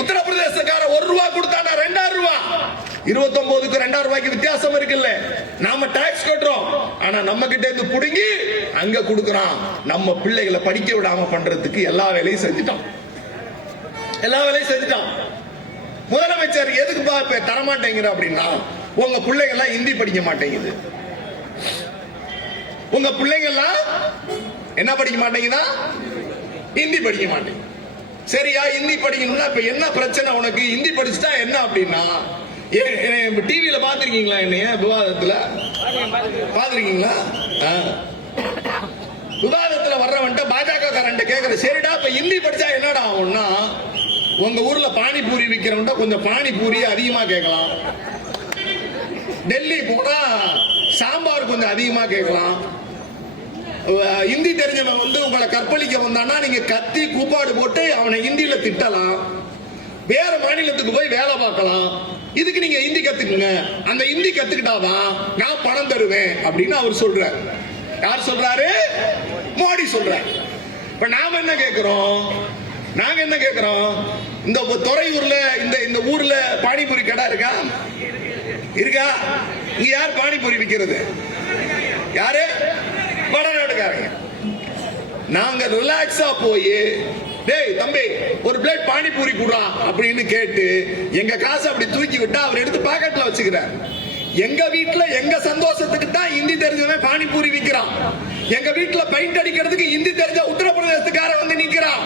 உத்தரப்பிரதேசக்கார 1 ரூபா கொடுத்தானா 2000 ரூபா, 29க்கு 2000 ரூபாய்க்கு வித்தியாசம் இருக்குல்ல. நாம டாக்ஸ் கட்டுறோம், ஆனா நம்ம கிட்ட இருந்து புடுங்கி அங்க கொடுக்கறான். நம்ம பிள்ளைகளை படிக்க விடாம பண்றதுக்கு எல்லா வேலையும் செஞ்சுட்டான், எல்லா வேலையும் செஞ்சுட்டான். முதலமைச்சர் எதுக்கு தரமாட்டேங்கிற அப்படின்னா, உங்க பிள்ளைங்க எல்லாம் ஹிந்தி படிக்க மாட்டேங்குது, உங்க பிள்ளைங்க எல்லாம் என்ன படிக்க மாட்டேங்குதா, ஹிந்தி படிக்க மாட்டேங்குது. சரியா, ஹிந்தி படிக்கணும்னா இப்ப என்ன பிரச்சனை உனக்கு, ஹிந்தி படிச்சுட்டா என்ன அப்படின்னா, டிவியில பாத்திருக்கீங்களா, என்னைய விவாதத்துல பாத்திருக்கீங்களா? விவாதத்துல வர்றவன்ட்ட பாஜக காரன் கேக்குற, சரிடா இப்ப ஹிந்தி படிச்சா என்னடா ஆகும்னா, உங்க ஊர்ல பானிபூரி விக்கிறவன்ட்ட கொஞ்சம் பானிபூரி அதிகமா கேட்கலாம், டெல்லி போனா சாம்பார் கொஞ்சம் அதிகமா கேட்கலாம், ஹிந்தி தெரிஞ்சவன் வந்து உங்களை கற்பழிக்க வந்தான்னா நீங்க கத்தி கூப்பாடு போட்டு அவனை ஹிந்தியில திட்டலாம், வேற மாநிலத்துக்கு போய் வேலை பார்க்கலாம். இதுக்கு நீங்க ஹிந்தி கத்துக்குங்க, அந்த ஹிந்தி கத்துக்கிட்டாதான் நான் பணம் தருவேன் அப்படின்னு அவர் சொல்றாரு. யார் சொல்றாரு? மோடி சொல்றாரு. இப்ப நாம என்ன கேட்கிறோம், நாங்க என்ன கேட்கிறோம், இந்த துறையூர்ல இந்த ஊர்ல பானிபூரி கடை இருக்கா? இருக்கா? இங்க யார் பானிபூரி விக்கிறது? யாரு? வடநாடுக்காரங்க. நாங்க ரிலாக்ஸா போய், டேய் தம்பி ஒரு பிளேட் பானிபூரி குடுறா அப்படின்னு கேட்டு எங்க காசை அப்படி தூக்கி விட்டா அவர் எடுத்து பாக்கெட்ல வச்சுக்கிறார். எங்க வீட்டுல எங்க சந்தோஷத்துக்கு தான் ஹிந்தி தெரிஞ்சவன் பானிபூரி விக்கிறான். எங்க வீட்டுல பெயிண்ட் அடிக்கிறதுக்கு ஹிந்தி தெரிஞ்ச உத்தரப்பிரதேசத்துக்காரன் வந்து நிக்கிறான்.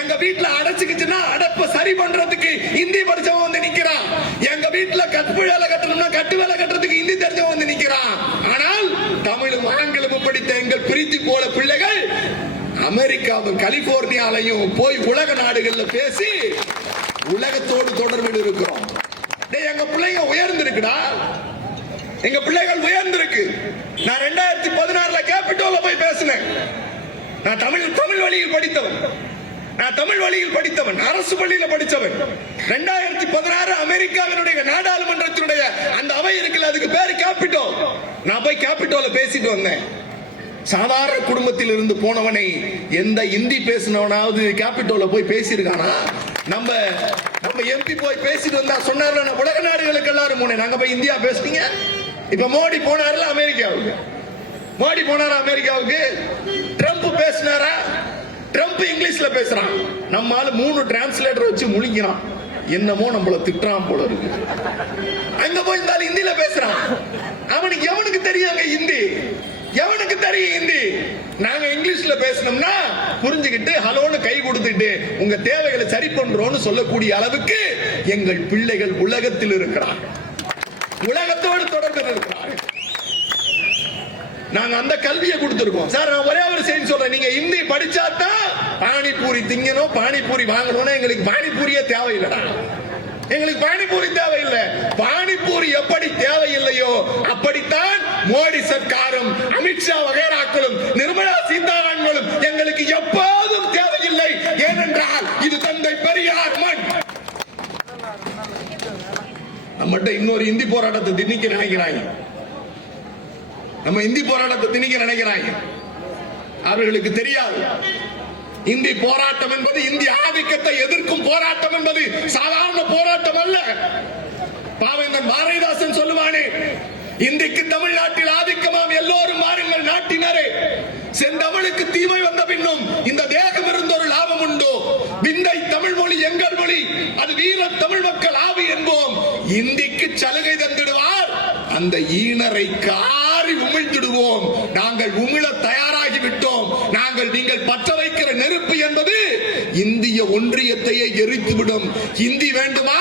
எங்க வீட்டுல அடைச்சுக்குச்சுன்னா அடைப்ப சரி பண்றதுக்கு ஹிந்தி படிச்சவன் வந்து நிக்கிறான். எங்க வீட்டுல கட்டு வேலை கட்டணும்னா கட்டு வேலை கட்டுறதுக்கு ஹிந்தி தெரிஞ்சவன் வந்து நிக்கிறான். ஆனால் தமிழும் ஆங்கிலமும் படித்த எங்கள் பிரீத்தி போல பிள்ளைகள் அமெரிக்காவும் கலிபோர்னியாலையும் போய் உலக நாடுகள்ல பேசி உலகத்தோடு தொடர்பில் இருக்கிறோம். எங்க பிள்ளைங்க உயர்ந்திருக்குடா, எங்க பிள்ளைகள் உயர்ந்திருக்கு. நான் 2016 கேபிட்டோல போய் பேசினேன். நான் தமிழ் வழியில் படித்தவன், நான் தமிழ் வழியில் படித்தவன், அரசு பள்ளியில படித்தவன். 2016 அமெரிக்காவினுடைய நாடாளுமன்றத்தினுடைய அந்த அவை இருக்குல்ல, அதுக்கு பேரு கேபிட்டோ. நான் போய் கேபிட்டோல பேசிட்டு வந்தேன். சாதாரண குடும்பத்தில் இருந்து போனவனை எந்த ஹிந்தி பேசினவனாவது கேபிட்டோல போய் பேசியிருக்கானா? நம்ம எம்பி போய் பேசிட்டு வந்தா சொன்னார்ல, உலக நாடுகளுக்கு எல்லாரும் போனேன், நாங்க போய் இந்தியா பேசுனீங்க. இப்ப மோடி போனார்ல அமெரிக்காவுக்கு, மோடி போனாரா அமெரிக்காவுக்கு? ட்ரம்ப் பேசினாரா? ட்ரம்ப் இங்கிலீஷ்ல பேசுறான், நம்மால 3 டிரான்ஸ்லேட்டர் வச்சு முழிக்கிறான், என்னமோ நம்மள திட்டுறான் போல இருக்கு. அங்க போய் இருந்தாலும் ஹிந்தியில பேசுறான். அவனுக்கு எவனுக்கு தெரியாங்க ஹிந்தி? எவனுக்கு தெரியும் ஹிந்தி? நாங்க இங்கிலீஷ்ல பேசணும்னா புரிஞ்சுக்கிட்டு ஹலோன்னு கை கொடுத்துட்டு உங்க தேவைகளை சரி பண்றோம்னு சொல்லக்கூடிய அளவுக்கு எங்கள் பிள்ளைகள் உலகத்தில் இருக்கிறார்கள், உலகத்தோடு தொடர்பில் இருக்கிறார்கள். நாங்க அந்த கல்வியை கொடுத்திருக்கோம். சார் நான் ஒரே ஒரு செய்தி சொல்றேன், நீங்க ஹிந்தி படிச்சாதான் பானிபூரி திங்கணும், பானிபூரி வாங்கணும்னா எங்களுக்கு பானிபூரியே தேவையில்லைடா, எங்களுக்கு பானிபூரி தேவையில்லை. பானிபூரி எப்படி தேவையில்லையோ அப்படித்தான் மோடி சர்க்காரும் அமித்ஷா வகைராக்களும் நிர்மலா சீதாராமனும் எங்களுக்கு எப்போதும் தேவையில்லை. ஏனென்றால் இது தந்தை பெரியார் மண். நம்மகிட்ட இன்னொரு இந்தி போராட்டத்தை திணிக்க நினைக்கிறாங்க, நம்ம இந்தி போராட்டத்தை திணிக்க நினைக்கிறாங்க. அவர்களுக்கு தெரியாது, இந்தி போராட்டம் என்பது இந்திய ஆதிக்கத்தை எதிர்க்கும் போராட்டம் என்பது சாதாரண போராட்டம் அல்ல. பாவேந்தன் பாரதிதாசன் சொல்லுவானே, இந்திக்கு தமிழ்நாட்டில் ஆதிக்கமாம் எல்லோரும் மாறுங்கள் நாட்டினரே, செந்தமிழுக்கு தீமை வந்த பின்னும் இந்த தேகம் இருந்தொரு லாபம் உண்டோ, விந்தை தமிழ் மொழி எங்கள் மொழி, அது வீர தமிழ் மக்கள் ஆவி என்போம். இந்திக்கு சலுகை தந்திடுவார், அந்த ஈனரை காரி உமிழ்ந்திடுவோம். நாங்கள் உமிழ தயாராகி விட்டோம். நீங்கள் பற்ற வைக்கிற நெருப்பு என்பது இந்திய ஒன்றியத்தையே எரித்துவிடும். இந்தி வேண்டுமா,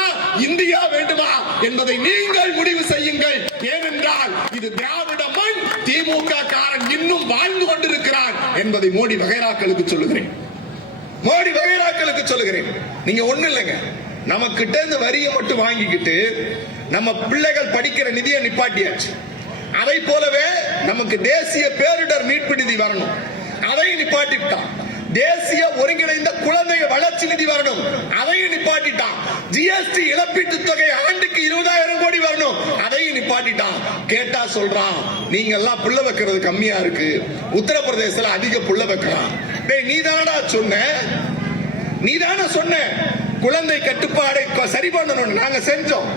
இந்தியா வேண்டுமா என்பதை நீங்கள் முடிவு செய்யுங்கள். ஏனென்றால் இது திராவிட மண், திமுக காரன் இன்னும் வாழ்ந்து கொண்டிருக்கிறான் என்பதை மோடி வகைராக்களுக்கு சொல்லுகிறேன், மோடி வகைராக்களுக்கு சொல்லுகிறேன். நீங்க ஒண்ணு இல்லைங்க, நம்ம கிட்ட இருந்து வரியை மட்டும் வாங்கிக்கிட்டு நம்ம பிள்ளைகள் படிக்கிற நிதியை நிப்பாட்டியாச்சு. அதை போலவே நமக்கு தேசிய பேரிடர் மீட்பு நிதி வரணும், அதையும் நிப்பாட்டிட்டான். தேசிய ஒருங்கிணைந்த குழந்தை வளர்ச்சி நிதி வரணும், அதையும் நிப்பாட்டிட்டான். ஜிஎஸ்டி இழப்பீட்டு தொகை ஆண்டுக்கு 20,000 கோடி வரணும், அதையும் நிப்பாட்டிட்டான். கேட்டா சொல்றான், நீங்க எல்லாம் புள்ள வைக்கிறது கம்மியா இருக்கு, உத்தரப்பிரதேசத்துல அதிக புள்ள வைக்கலாம். நீதானடா சொன்ன, நீதான சொன்ன குழந்தை கட்டுப்பாடை சரி பண்ணணும் நாங்க செஞ்சோம்.